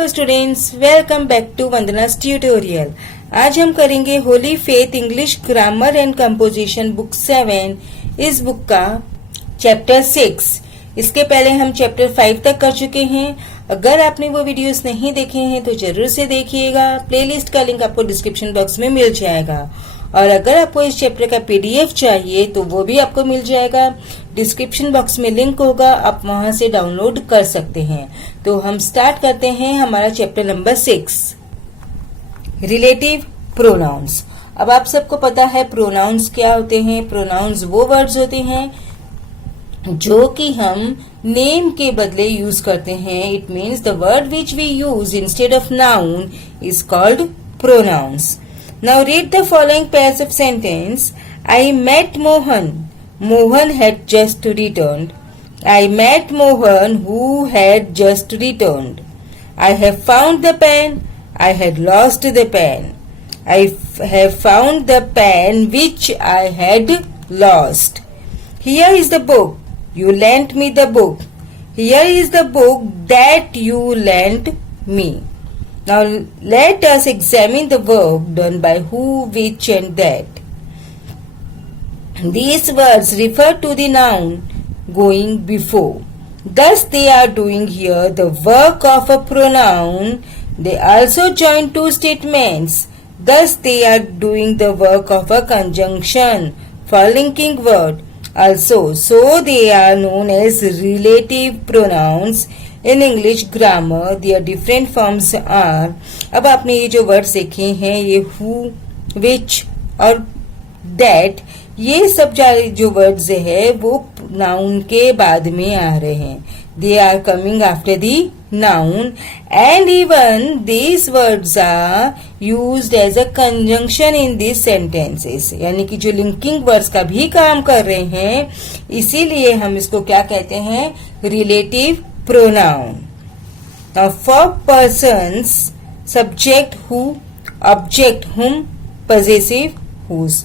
Hello students, welcome back to Vandana's tutorial. आज हम करेंगे Holy Faith English grammar and composition book 7, इस book का चैप्टर 6। इसके पहले हम चैप्टर 5 तक कर चुके हैं। अगर आपने वो वीडियोस नहीं देखे हैं तो जरूर से देखिएगा। प्लेलिस्ट का लिंक आपको डिस्क्रिप्शन बॉक्स में मिल जाएगा। और अगर आपको इस चैप्टर का पीडीएफ चाहिए तो वो भी आपको मिल जाएगा। डिस्क्रिप्शन बॉक्स में लिंक होगा, आप वहां से डाउनलोड कर सकते हैं। तो हम स्टार्ट करते हैं हमारा चैप्टर नंबर 6, रिलेटिव प्रोनाउंस। अब आप सबको पता है प्रोनाउंस क्या होते हैं। प्रोनाउंस वो वर्ड्स होते हैं जो कि हम नेम के बदले यूज करते हैं। It means the word which we use instead of noun is called pronouns. Now read the following pairs of sentence. I met Mohan. Mohan had just returned. I met Mohan who had just returned. I have found the pen. I had lost the pen. I have found the pen which I had lost. Here is the book. You lent me the book. Here is the book that you lent me. Now let us examine the verb done by who, which and that. These words refer to the noun going before. Thus they are doing here the work of a pronoun. They also join two statements. Thus they are doing the work of a conjunction for linking word. Also, so they are known as relative pronouns. In English grammar there different forms are. अब आपने ये जो words देखे हैं, ये who, विच और that, ये सब जो वर्ड्स है वो नाउन के बाद में आ रहे हैं। They are coming after the noun and even these words are used as a conjunction in this sentences, यानी कि जो लिंकिंग वर्ड्स का भी काम कर रहे हैं। इसीलिए हम इसको क्या कहते हैं, relative pronoun. Now for persons, subject who, object whom, possessive whose.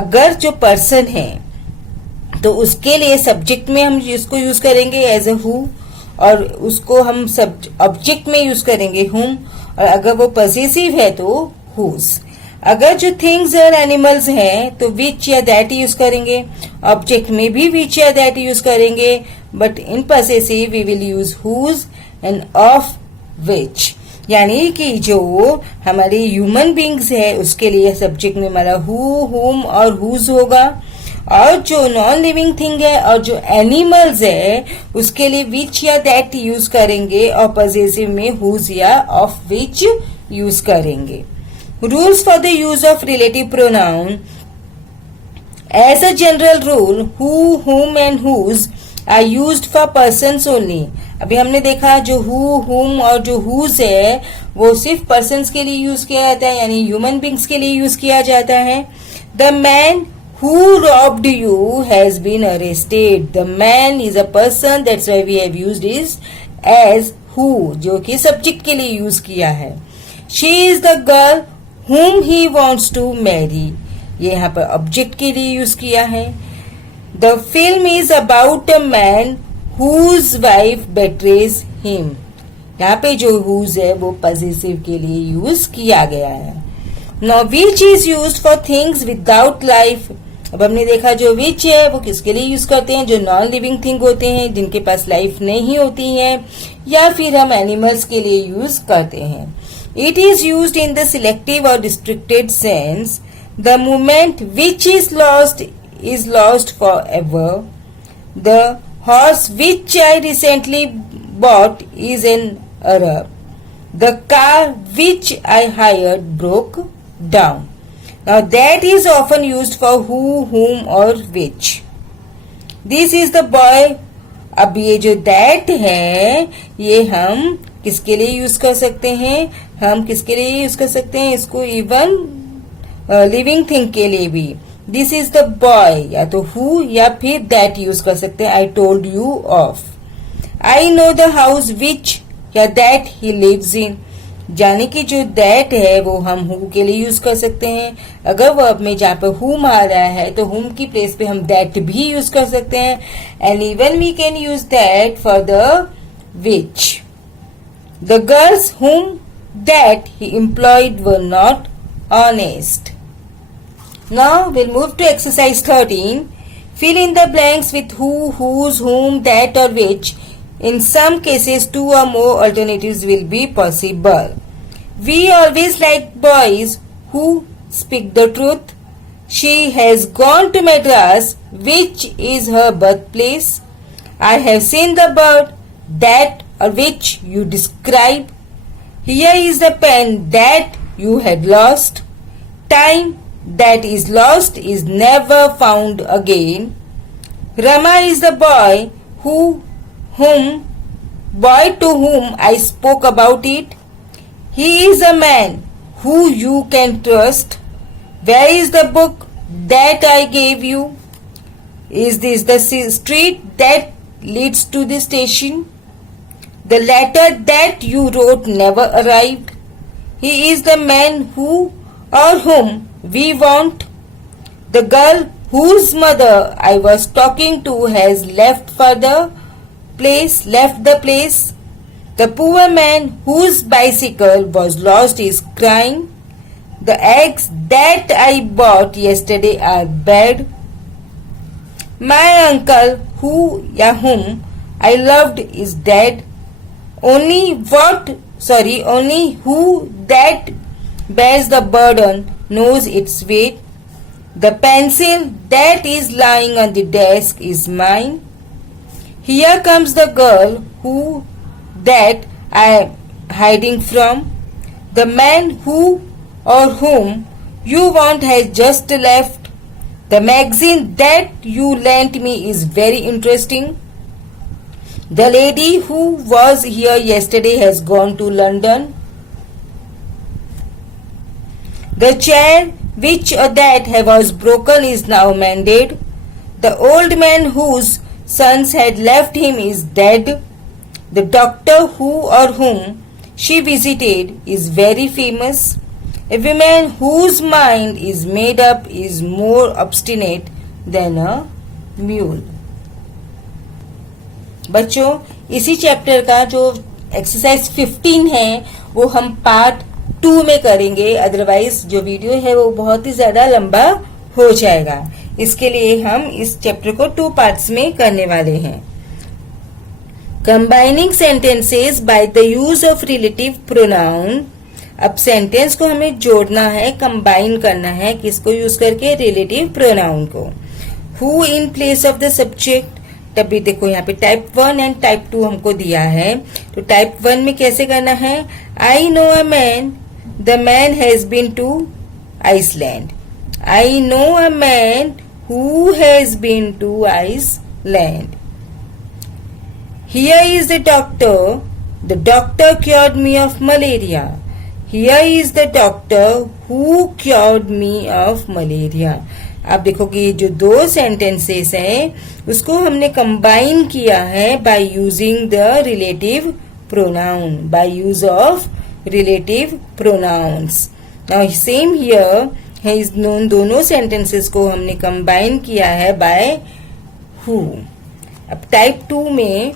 अगर जो पर्सन है तो उसके लिए सब्जेक्ट में हम इसको यूज करेंगे एज अ हु, और उसको हम ऑब्जेक्ट में यूज करेंगे whom, और अगर वो पॉसेसिव है तो whose. अगर जो थिंग्स और एनिमल्स हैं तो विच या दैट यूज करेंगे। ऑब्जेक्ट में भी विच या दैट यूज करेंगे, but in possessive we will use whose and of which. यानी कि जो हमारी ह्यूमन बींग्स है उसके लिए सब्जेक्ट में हमारा हु, हुम और हुज होगा, और जो नॉन लिविंग थिंग है और जो एनिमल्स है उसके लिए विच या दैट यूज करेंगे, और पॉसेसिव में हुज या ऑफ विच यूज करेंगे। Rules for the use of relative pronoun. As a general rule, who, whom and whose are used for persons only. अभी हमने देखा जो who, whom और जो whose है वो सिर्फ persons के लिए यूज किया जाता है, यानी human beings के लिए यूज किया जाता है। The man who robbed you has been arrested. The man is a person, that's why we have used is as who, जो कि subject के लिए यूज किया है। She is the girl whom he wants to marry, ये यहाँ पर object के लिए यूज किया है। The film is about a man whose wife betrays him, यहाँ पे जो whose है वो पॉसेसिव के लिए यूज किया गया है। Now which is used for things without life. अब हमने देखा जो which है वो किसके लिए यूज करते हैं, जो नॉन लिविंग थिंग होते हैं, जिनके पास लाइफ नहीं होती है, या फिर हम एनिमल्स के लिए यूज करते हैं। It is used in the selective or restricted sense. The moment which is lost forever. The horse which I recently bought is an error. The car which I hired broke down. Now that is often used for who, whom or which. This is the boy. अब ये जो that है ये हम किसके लिए use कर सकते हैं, हम किसके लिए यूज कर सकते हैं इसको, इवन लिविंग थिंग के लिए भी। दिस इज द बॉय, या तो हु या फिर दैट यूज कर सकते हैं। I told you of. I know the house which या दैट ही लिव्स इन, यानी कि जो दैट है वो हम हु के लिए यूज कर सकते हैं। अगर वर्ब में जहाँ पर हुम आ रहा है तो हुम की प्लेस पे हम दैट भी यूज कर सकते हैं। And even we can use that for the which. The girls whom that he employed were not honest. Now we'll move to exercise 13. Fill in the blanks with who, whose, whom, that or which. In some cases, two or more alternatives will be possible. We always like boys who speak the truth. She has gone to Madras, which is her birthplace. I have seen the bird, that or which you describe. Here is the pen that you had lost. Time that is lost is never found again. Rama is the boy boy to whom I spoke about it. He is a man who you can trust. Where is the book that I gave you? Is this the street that leads to the station? The letter that you wrote never arrived. He is the man who or whom we want. The girl whose mother I was talking to has left the place. The poor man whose bicycle was lost is crying. The eggs that I bought yesterday are bad. My uncle whom I loved is dead. Only who that bears the burden knows its weight. The pencil that is lying on the desk is mine. Here comes the girl that I am hiding from. The man who or whom you want has just left. The magazine that you lent me is very interesting. The lady who was here yesterday has gone to London. The chair which that was broken is now mended. The old man whose sons had left him is dead. The doctor who or whom she visited is very famous. A woman whose mind is made up is more obstinate than a mule. बच्चों, इसी chapter का जो exercise 15 है वो हम part 2 में करेंगे, otherwise जो वीडियो है वो बहुत ही ज्यादा लंबा हो जाएगा. इसके लिए हम इस चैप्टर को 2 पार्ट्स में करने वाले हैं. Combining sentences by the use of relative pronoun. अब सेंटेंस को हमें जोड़ना है, कंबाइन करना है, किसको यूज करके? रिलेटिव प्रोनाउन को. Who in place of the subject. तभी देखो यहाँ पे टाइप 1 एंड टाइप 2 हमको दिया है. तो टाइप 1 में कैसे करना है? I know a man, the man has been to Iceland. I know a man who has been to Iceland. Here is the doctor cured me of malaria. Here is the doctor who cured me of malaria. आप देखो कि ये जो 2 sentences हैं उसको हमने combine किया है by using the relative pronoun, by use of relative pronouns. Now same here है, इस दोनों सेंटेंसेस को हमने कंबाइन किया है बाय हु. अब टाइप 2 में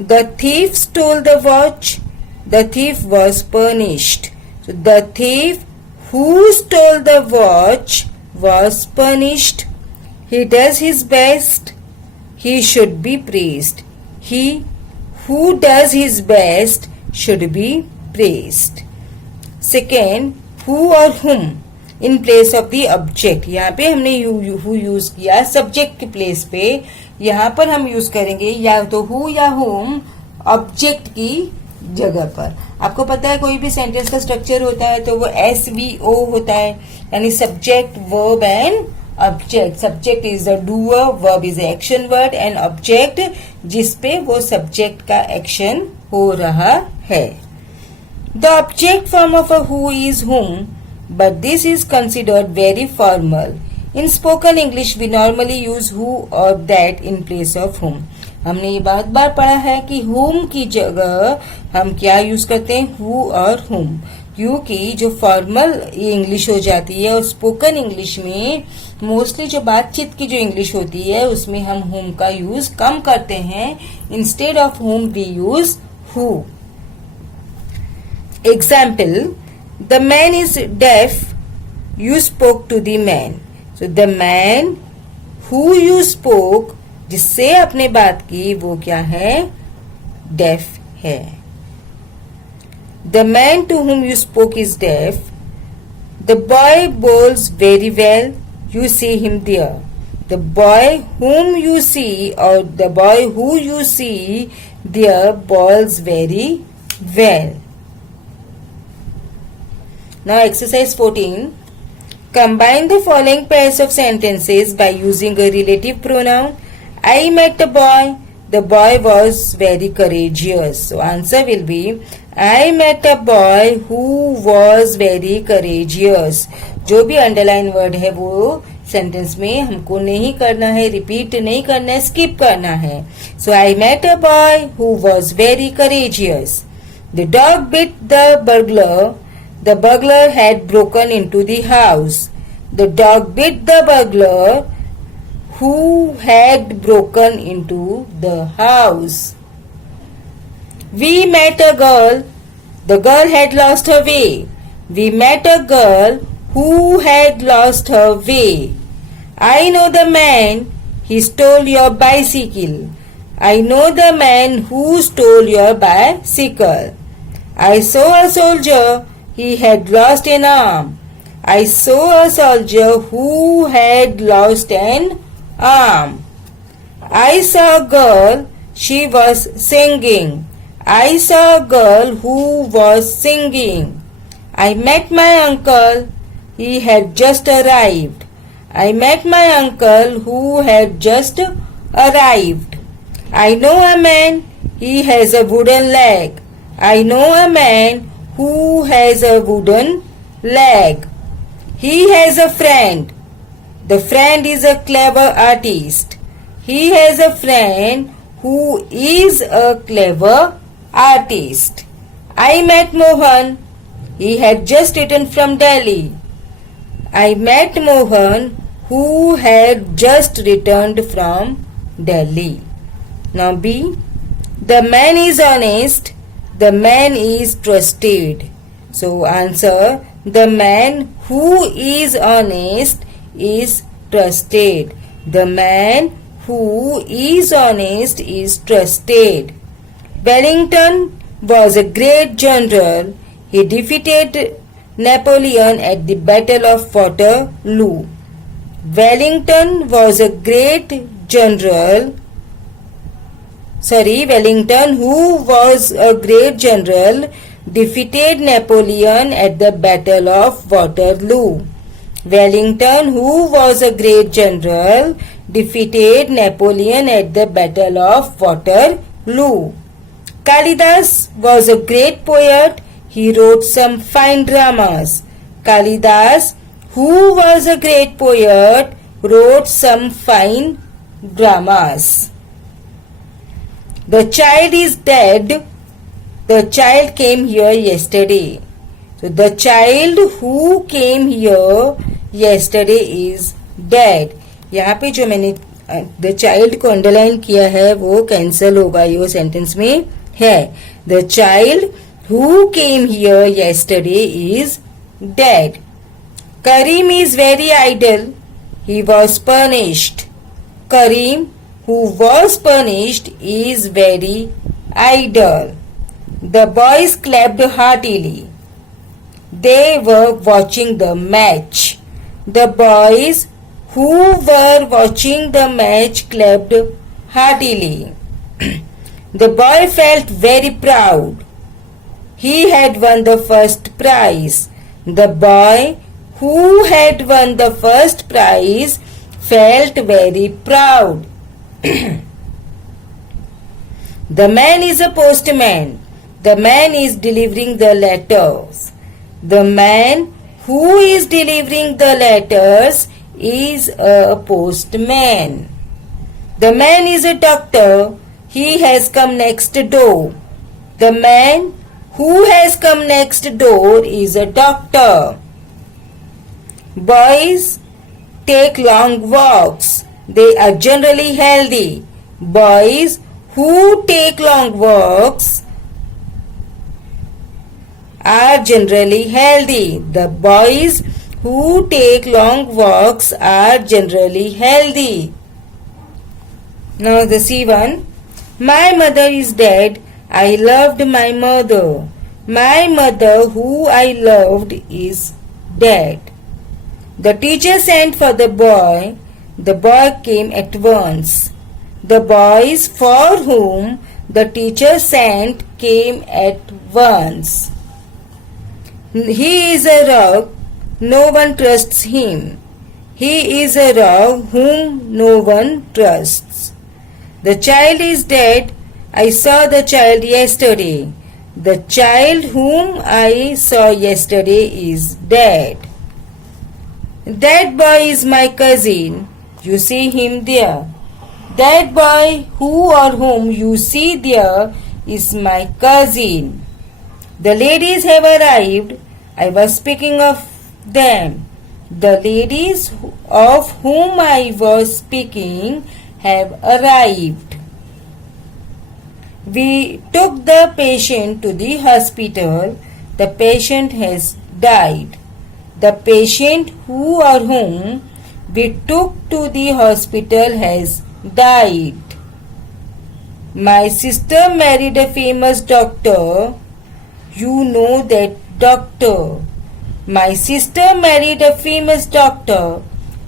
the thief stole the watch, the thief was punished. So the thief who stole the watch was punished. He does his best. He should be praised. He who does his best should be praised. Second, who or whom in place of the object. यहाँ पे हमने who use किया subject के place पे. यहाँ पर हम use करेंगे या तो who या whom ऑब्जेक्ट की जगह पर. आपको पता है कोई भी सेंटेंस का स्ट्रक्चर होता है तो वो SVO होता है, यानी subject, verb and object. Subject is the doer, verb is action word and object जिसपे वो सब्जेक्ट का एक्शन हो रहा है. The object form of a who is whom, but this is considered very formal. In spoken English we normally use who और that in place of whom. हमने ये बहुत बार पढ़ा है कि whom की जगह हम क्या यूज करते हैं? who और whom. क्योंकि जो फॉर्मल इंग्लिश हो जाती है और स्पोकन इंग्लिश में मोस्टली जो बातचीत की जो इंग्लिश होती है उसमें हम whom का यूज कम करते हैं. Instead of whom we use who. Example, the man is deaf. You spoke to the man. So the man who you spoke, जिससे आपने बात की, वो क्या है? Deaf है. The man to whom you spoke is deaf. The boy bowls very well. You see him there. The boy whom you see or the boy who you see there bowls very well. Now exercise 14. Combine the following pairs of sentences by using a relative pronoun. I met a boy. The boy was very courageous. So answer will be I met a boy who was very courageous. जो भी underline word है वो sentence में हमको नहीं करना है, repeat नहीं करना है, स्किप करना है. So I met a boy who was very courageous. The dog bit the burglar. The burglar had broken into the house. The dog bit the burglar who had broken into the house. We met a girl. The girl had lost her way. We met a girl who had lost her way. I know the man. He stole your bicycle. I know the man who stole your bicycle. I saw a soldier. He had lost an arm. I saw a soldier who had lost an arm. I saw a girl. She was singing. I saw a girl who was singing. I met my uncle. He had just arrived. I met my uncle who had just arrived. I know a man. He has a wooden leg. I know a man who has a wooden leg. He has a friend. The friend is a clever artist. He has a friend who is a clever artist. I met Mohan. He had just returned from Delhi. I met Mohan who had just returned from Delhi. Now B. The man is honest. The man is trusted. So answer, the man who is honest is trusted. The man who is honest is trusted. Wellington was a great general. He defeated Napoleon at the Battle of Waterloo. Wellington was a great general. Wellington, who was a great general, defeated Napoleon at the Battle of Waterloo. Wellington, who was a great general, defeated Napoleon at the Battle of Waterloo. Kalidas was a great poet. He wrote some fine dramas. Kalidas, who was a great poet, wrote some fine dramas. The child is dead. The child came here yesterday. So the child who came here yesterday is dead. यहाँ पे जो मैंने the child को underline किया है वो cancel होगा, ये सेंटेंस में है. The child who came here yesterday is dead. Karim is very idle. He was punished. Karim, who was punished, is very idle. The boys clapped heartily. They were watching the match. The boys who were watching the match clapped heartily. The boy felt very proud. He had won the first prize. The boy who had won the first prize felt very proud. The man is a postman. The man is delivering the letters. The man who is delivering the letters is a postman. The man is a doctor. He has come next door. The man who has come next door is a doctor. Boys take long walks. They are generally healthy. Boys who take long walks are generally healthy. The boys who take long walks are generally healthy. Now the C1. My mother is dead. I loved my mother. My mother who I loved is dead. The teacher sent for the boy. The boy came at once. The boys for whom the teacher sent came at once. He is a rock. No one trusts him. He is a rock whom no one trusts. The child is dead. I saw the child yesterday. The child whom I saw yesterday is dead. That boy is my cousin. You see him there. That boy who or whom you see there is my cousin. The ladies have arrived. I was speaking of them. The ladies of whom I was speaking have arrived. We took the patient to the hospital. The patient has died. The patient who or whom we took to the hospital has died. My sister married a famous doctor. You know that doctor. My sister married a famous doctor.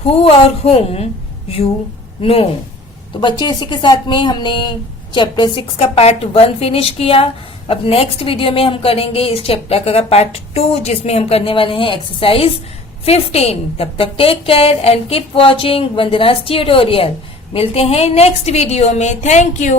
Who or whom you know. तो बच्चे इसी के साथ में हमने chapter 6 का part 1 finish किया. अब नेक्स्ट वीडियो में हम करेंगे इस चैप्टर का पार्ट 2 जिसमें हम करने वाले हैं एक्सरसाइज 15. तब तक take care and keep watching Vandana's tutorial. मिलते हैं नेक्स्ट वीडियो में. Thank you.